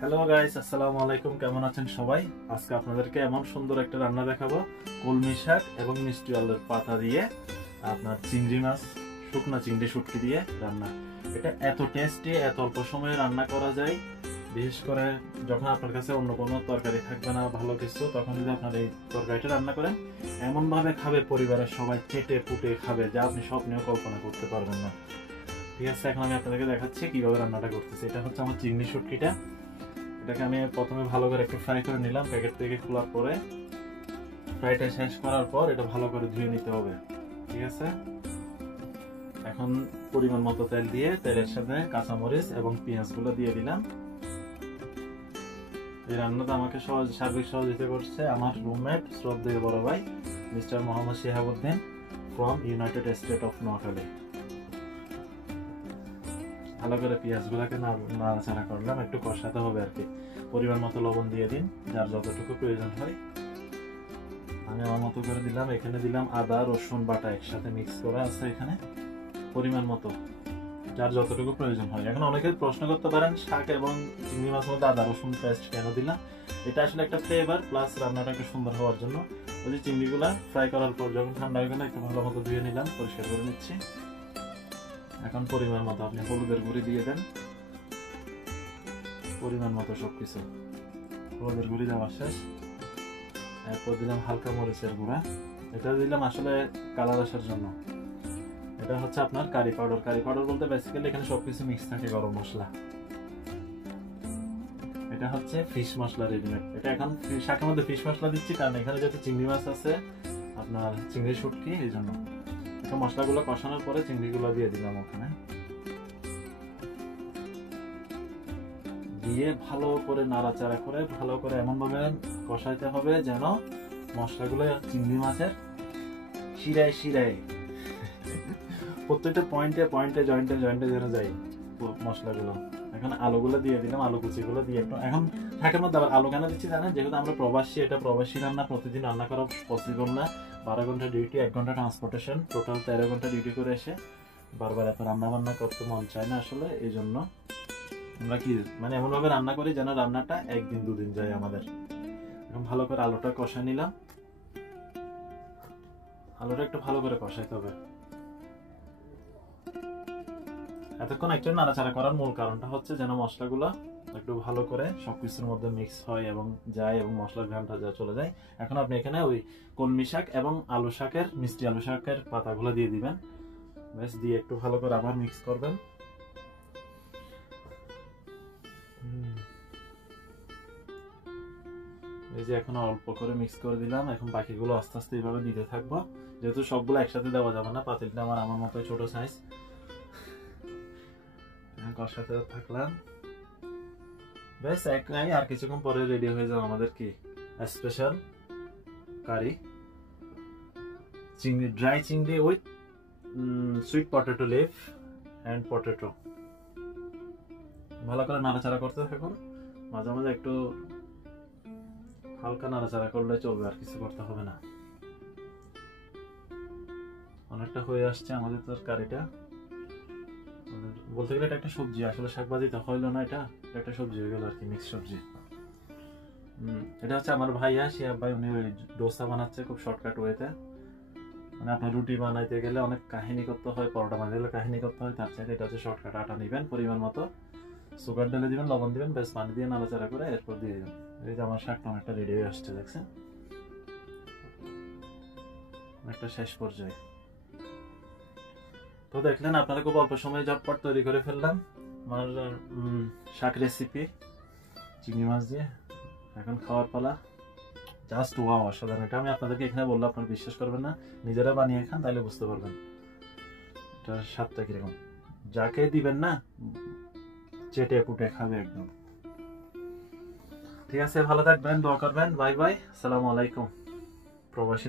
Hello guys, আসসালামু আলাইকুম। কেমন আছেন সবাই? আজকে আপনাদেরকে এমন সুন্দর একটা রান্না দেখাবো, কলমি শাক এবং মিষ্টি আলুর পাতা দিয়ে আপনার চিংড়ি মাছ, শুকনা চিংড়ি শুটকি দিয়ে রান্না। এটা এত টেস্টি, এত অল্প সময়ে রান্না করা যায়। বিশেষ করে যখন আপনার কাছে অন্য কোনো তরকারি থাকবে না ভালো কিছু, তখন যদি আপনার এই তরকারিটা রান্না করেন, এমনভাবে খাবে পরিবারের সবাই, চেটে পুটে খাবে যা আপনি স্বপ্নেও কল্পনা করতে পারবেন না। ঠিক আছে, এখন আমি আপনাদেরকে দেখাচ্ছি কিভাবে রান্নাটা করতেছি। এটা হচ্ছে আমার চিংড়ি শুটকিটা। এটাকে আমি প্রথমে ভালো করে একটু ফ্রাই করে নিলাম। প্যাকেট থেকে খোলার পরে ফ্রাইটা শেষ করার পর এটা ভালো করে ধুয়ে নিতে হবে। ঠিক আছে, এখন পরিমাণ মতো তেল দিয়ে তেলের সাথে কাঁচামরিচ এবং পেঁয়াজগুলো দিয়ে দিলাম। এই রান্নাটা আমাকে সার্বিক সহযোগিতা করছে আমার রুমমেট, শ্রদ্ধেয় বড় ভাই mister Mohammad Shihabuddin from United state of Noakhali. ভালো করে পেঁয়াজগুলোকে নাড়াচাড়া করলাম, একটু কষাতে হবে আর কি। পরিমাণ মতো লবণ দিয়ে দিন, যার যতটুকু প্রয়োজন হয়। আমি আমার মতো করে দিলাম। এখানে দিলাম আদা রসুন বাটা একসাথে মিক্স করা আছে এখানে, পরিমাণ মতো, যার যতটুকু প্রয়োজন হয়। এখন অনেকে প্রশ্ন করতে পারেন শাক এবং চিংড়ি মাছের মধ্যে আদা রসুন পেস্ট কেন দিলাম। এটা আসলে একটা ফ্লেভার প্লাস রান্নাটা একটু সুন্দর হওয়ার জন্য। ওই যে চিংড়িগুলা ফ্রাই করার পর যখন ঠান্ডা হয়ে গেলে একটু ভালো মতো ধুয়ে নিলাম, পরিষ্কার করে নিচ্ছি। এখন পরিমাণ মতো আপনি হলুদের গুঁড়ি দিয়ে দেন, পরিমাণ মতো সবকিছু। হলুদের গুঁড়ি দেওয়া শেষ। এরপর দিলাম হালকা মরিচের গুঁড়া। এটা দিলাম আসলে কালার আসার জন্য। এটা হচ্ছে আপনার কারি পাউডার। কারি পাউডার বলতে বেসিক্যালি এখানে সবকিছু মিক্স থাকে, গরম মশলা। এটা হচ্ছে ফিশ মশলা রেডিমেড। এটা এখন শাকের মধ্যে ফিশ মশলা দিচ্ছি কারণ এখানে যেহেতু চিংড়ি মাছ আছে, আপনার চিংড়ি শুটকি, এই জন্য। মশলাগুলো কষানোর পরে চিংড়িগুলো দিয়ে দিলাম ওখানে, দিয়ে ভালো করে নাড়াচাড়া করে ভালো করে এমনভাবে কষাইতে হবে যেন মশলাগুলো চিংড়ি মাছের শিরায় শিরায় প্রত্যেকটা পয়েন্টে পয়েন্টে জয়েন্টে জয়েন্টে যেন যায় মশলাগুলো। এখন আলুগুলো দিয়ে দিলাম, আলু কুচিগুলো দিয়ে একটু। এখন শাকের মধ্যে আবার আলু কেন দিচ্ছি জানেন? যেহেতু আমরা প্রবাসী, এটা প্রবাসী রান্না, প্রতিদিন রান্না করা পসিবল না। 12 ঘন্টা ডিউটি, 1 ঘন্টা ট্রান্সপোর্টেশন, টোটাল 13 ঘন্টা ডিউটি করে এসে বারবার এত রান্না বান্না করতে মন চায় না আসলে। এই জন্য আমরা কি মানে এমনভাবে রান্না করি যেন রান্নাটা 1 দিন 2 দিন যায় আমাদের। এখন ভালো করে আলুটা কষাই নিলাম। আলুটা একটু ভালো করে কষাইতে হবে। এতক্ষণ একটু নাড়াচাড়া করার মূল কারণটা হচ্ছে যেন মশলাগুলো একটু ভালো করে সবকিছুর মধ্যে মিক্স হয় এবং যায়, এবং মশলার ঘ্রাণটা যা চলে যায়। এখন আপনি এখানে ওই কলমি শাক এবং আলু শাকের, মিষ্টি আলু শাকের পাতাগুলো দিয়ে দিবেন। ব্যাস, দিয়ে একটু ভালো করে আবার মিক্স করবেন। এই যে এখন অল্প করে মিক্স করে দিলাম। এখন বাকিগুলো আস্তে আস্তে এইভাবে দিতে থাকবো, যেহেতু সবগুলো একসাথে দেওয়া যাবে না। পাতিলটা আমার মতো ছোট সাইজ। কষাতে থাকলাম। ব্যাস, আর কিছুক্ষণ পরে রেডি হয়ে যাবে আমাদের কি স্পেশাল কারি, চিংড়ি, ড্রাই চিংড়ি with sweet potato leaf and potato. ভালো করে নাড়াচাড়া করতে থাকুন, মাঝে মাঝে একটু হালকা নাড়াচাড়া করলে চলবে, আর কিছু করতে হবে না। অনেকটা হয়ে আসছে আমাদের তরকারিটা। বলতে গেলে এটা একটা সবজি, আসলে শাকভাজি তো হইলো না, এটা একটা সবজি হয়ে গেল আর কি, মিক্স সবজি। এটা হচ্ছে আমার ভাইয়া শিহাব ভাই, উনি ডোসা বানাচ্ছে খুব শর্টকাট ওয়েতে। মানে আপনার রুটি বানাইতে গেলে অনেক কাহিনী করতে হয়, পরোটা বানাইতে গেলে কাহিনী করতে হয়, তার চাইতে এটা হচ্ছে শর্টকাট। আটা নিবেন পরিমাণ মতো, সুগার ঢেলে দিবেন, লবণ দিবেন, বেশ পানি দিয়ে নাড়াচাড়া করে এরপর দিয়ে দিবেন। এই যে আমার শাকটা অনেকটা রেডি হয়ে আসছে, দেখছেন? একটা শেষ পর্যায়ে তো দেখলেন, আপনারা খুব অল্প সময়ে ঝটপট তৈরি করে ফেললাম আমার শাক রেসিপি চিংড়ি মাছ দিয়ে। এখন খাওয়ার পালা। জাস্ট ওয়াও, অসাধারণ। এটা আমি আপনাদেরকে এখানে বললে আপনারা বিশ্বাস করবেন না, নিজেরা বানিয়ে খান তাহলে বুঝতে পারবেন এটার স্বাদটা কিরকম। যাকে দিবেন না চেটে পুটে খাবে একদম। ঠিক আছে, ভালো থাকবেন, দোয়া করবেন। বাই বাই, আসসালামু আলাইকুম প্রবাসী।